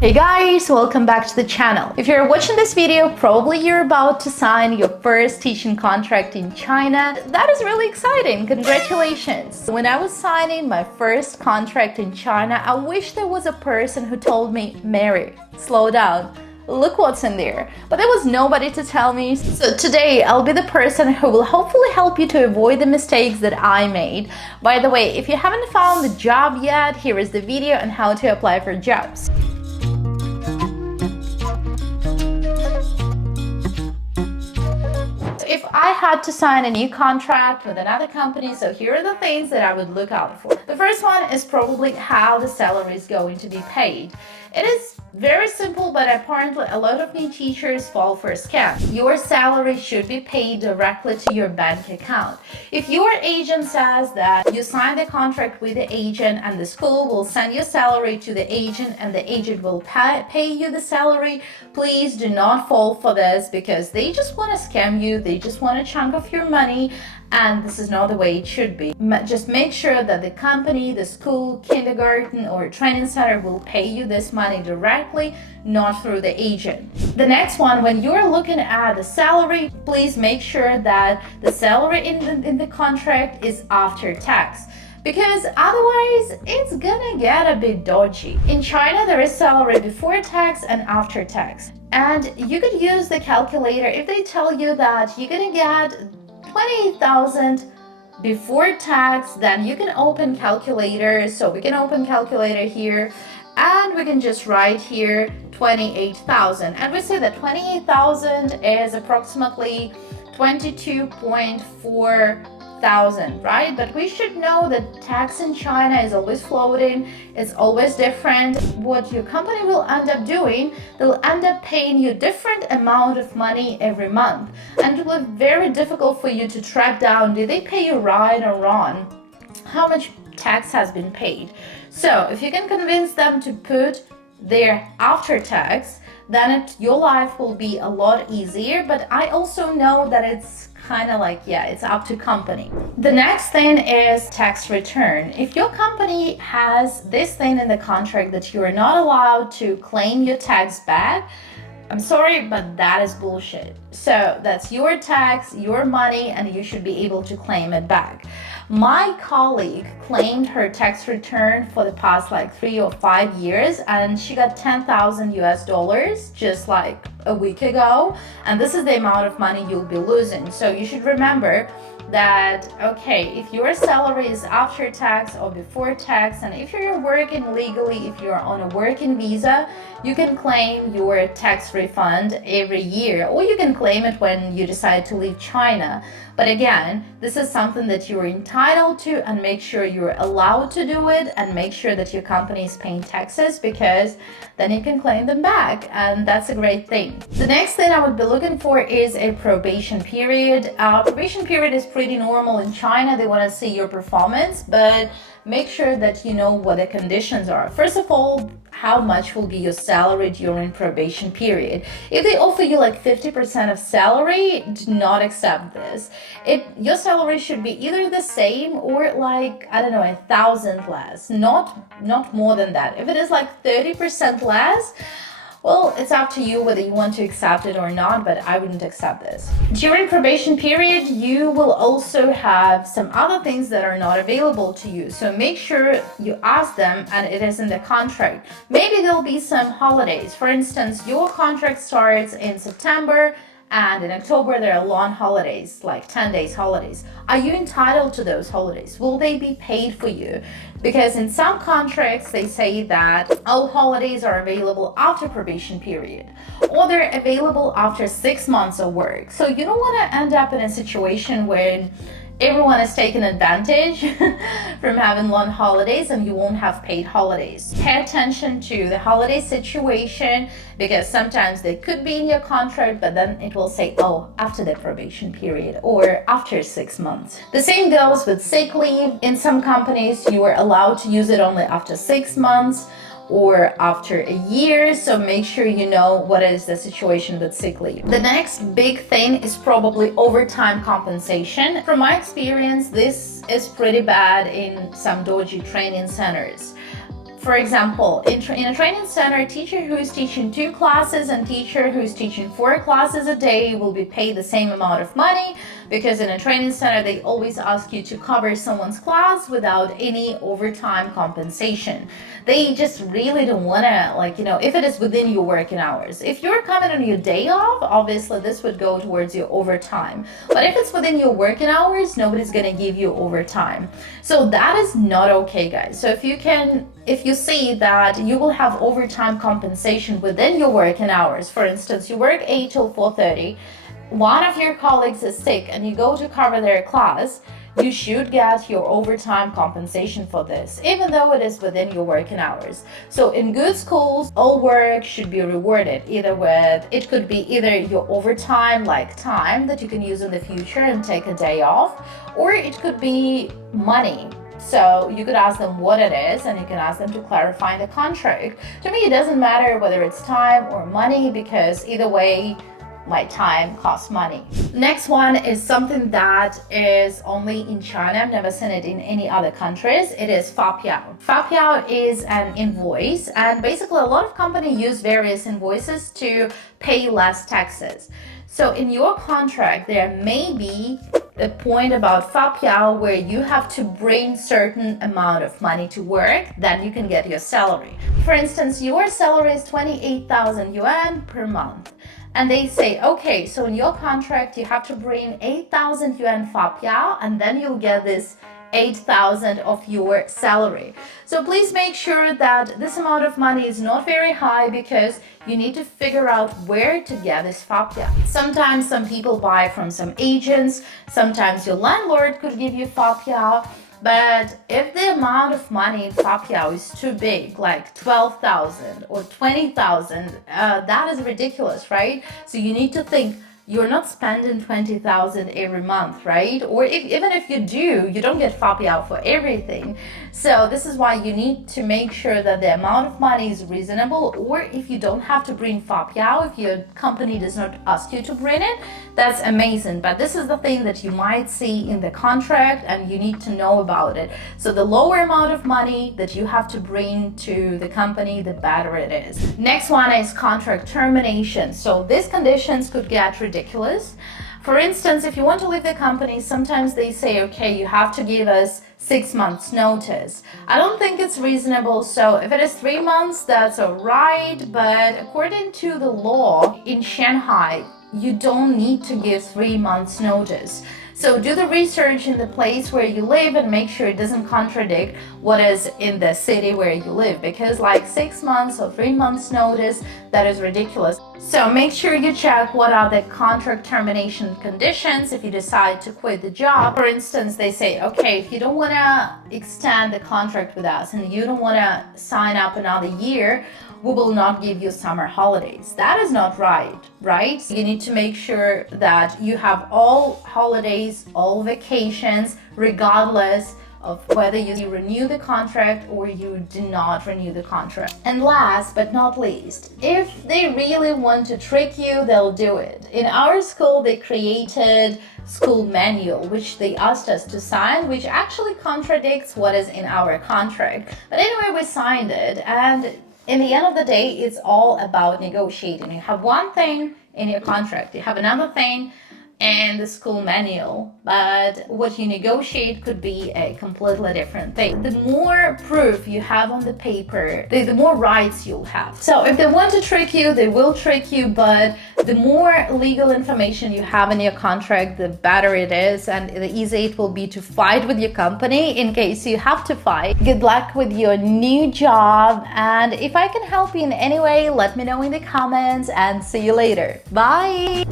Hey guys, welcome back to the channel. If you're watching this video, probably you're about to sign your first teaching contract in China. That is really exciting. Congratulations. When I was signing my first contract in China, I wish there was a person who told me, Mary, slow down. Look what's in there. But there was nobody to tell me. So today I'll be the person who will hopefully help you to avoid the mistakes that I made. By the way, if you haven't found the job yet, here is the video on how to apply for jobs. If I had to sign a new contract with another company, so here are the things that I would look out for. The first one is probably how the salary is going to be paid. It is very simple, but apparently a lot of new teachers fall for a scam. Your salary should be paid directly to your bank account. If your agent says that you signed the contract with the agent and the school will send your salary to the agent and the agent will pay you the salary, please do not fall for this because they just want to scam you. They just want a chunk of your money, and this is not the way it should be. Just make sure that the company, the school, kindergarten, or training center will pay you this money directly, not through the agent. The next one, when you're looking at the salary, please make sure that the salary in the contract is after tax, because otherwise it's gonna get a bit dodgy. In China, there is salary before tax and after tax. And you could use the calculator. If they tell you that you're gonna get 28,000 before tax, then you can open calculator. So we can open calculator here and we can just write here 28,000. And we say that 28,000 is approximately 22.4 thousand, right? But we should know that tax in China is always floating, it's always different. What your company will end up doing, they'll end up paying you different amount of money every month, and it will be very difficult for you to track down, did they pay you right or wrong, how much tax has been paid. So if you can convince them to put their after tax, then your life will be a lot easier. But I also know that it's kind of like, yeah, it's up to company. The next thing is tax return. If your company has this thing in the contract that you are not allowed to claim your tax back, I'm sorry, but that is bullshit. So that's your tax, your money, and you should be able to claim it back. My colleague claimed her tax return for the past like 3 or 5 years, and she got 10,000 US dollars just like a week ago. And this is the amount of money you'll be losing. So you should remember that, okay, if your salary is after tax or before tax, and if you're working legally, if you're on a working visa, you can claim your tax refund every year, or you can claim it when you decide to leave China. But again, this is something that you're entitled to, and make sure you're allowed to do it, and make sure that your company is paying taxes, because then you can claim them back, and that's a great thing. The next thing I would be looking for is a probation period. Probation period is pretty normal in China. They want to see your performance, but make sure that you know what the conditions are. First of all, how much will be your salary during probation period. If they offer you like 50% of salary, do not accept this. Your salary should be either the same or like, I don't know, 1,000 less, not more than that. If it is like 30% less, well, it's up to you whether you want to accept it or not, but I wouldn't accept this. During probation period, you will also have some other things that are not available to you. So make sure you ask them, and it is in the contract. Maybe there'll be some holidays. For instance, your contract starts in September, and in October there are long holidays, like 10 days holidays. Are you entitled to those holidays? Will they be paid for you? Because in some contracts they say that all holidays are available after probation period, or they're available after 6 months of work. So you don't want to end up in a situation where everyone is taking advantage from having long holidays and you won't have paid holidays. Pay attention to the holiday situation, because sometimes they could be in your contract, but then it will say, oh, after the probation period or after 6 months. The same goes with sick leave. In some companies, you are allowed to use it only after 6 months or after a year, so make sure you know what is the situation with sick leave. The next big thing is probably overtime compensation. From my experience, this is pretty bad in some dodgy training centers. For example, in a training center, a teacher who is teaching 2 classes and teacher who is teaching 4 classes a day will be paid the same amount of money, because in a training center they always ask you to cover someone's class without any overtime compensation. They just really don't want to, if it is within your working hours. If you're coming on your day off, obviously this would go towards your overtime. But if it's within your working hours, nobody's going to give you overtime. So that is not okay, guys. So if you see that you will have overtime compensation within your working hours, for instance, you work 8 till 4:30, one of your colleagues is sick and you go to cover their class, you should get your overtime compensation for this, even though it is within your working hours. So in good schools, all work should be rewarded, it could be either your overtime, like time that you can use in the future and take a day off, or it could be money. So you could ask them what it is, and you can ask them to clarify in the contract. To me, it doesn't matter whether it's time or money, because either way, my time costs money. Next one is something that is only in China. I've never seen it in any other countries. It is Fapiao. Fapiao is an invoice, and basically a lot of companies use various invoices to pay less taxes. So in your contract, there may be a point about Fapiao where you have to bring certain amount of money to work, then you can get your salary. For instance, your salary is 28,000 yuan per month. And they say, okay, so in your contract, you have to bring 8,000 yuan Fapiao, and then you'll get this 8,000 of your salary. So please make sure that this amount of money is not very high, because you need to figure out where to get this Fapiao. Sometimes some people buy from some agents, sometimes your landlord could give you Fapiao. But if the amount of money in Fapiao is too big, like 12,000 or 20,000, that is ridiculous, right? So you need to think, you're not spending 20,000 every month, right? Or even if you do, you don't get Fapiao for everything. So this is why you need to make sure that the amount of money is reasonable, or if you don't have to bring Fapiao, if your company does not ask you to bring it, that's amazing. But this is the thing that you might see in the contract, and you need to know about it. So the lower amount of money that you have to bring to the company, the better it is. Next one is contract termination. So these conditions could get ridiculous. For instance, if you want to leave the company, sometimes they say, okay, you have to give us 6 months notice. I don't think it's reasonable. So if it is 3 months, that's all right. But according to the law in Shanghai, you don't need to give 3 months notice. So do the research in the place where you live and make sure it doesn't contradict what is in the city where you live, because like 6 months or 3 months notice, that is ridiculous. So make sure you check what are the contract termination conditions if you decide to quit the job. For instance, they say, okay, if you don't want to extend the contract with us and you don't want to sign up another year, we will not give you summer holidays. That is not right? You need to make sure that you have all holidays, all vacations, regardless of whether you renew the contract or you do not renew the contract. And last but not least, if they really want to trick you, they'll do it. In our school, they created school manual, which they asked us to sign, which actually contradicts what is in our contract. But anyway, we signed it, and in the end of the day, it's all about negotiating. You have one thing in your contract, you have another thing in the school manual, but what you negotiate could be a completely different thing. The more proof you have on the paper, the more rights you'll have. So if they want to trick you, they will trick you, but the more legal information you have in your contract, the better it is, and the easier it will be to fight with your company in case you have to fight. Good luck with your new job, and if I can help you in any way, let me know in the comments, and see you later. Bye!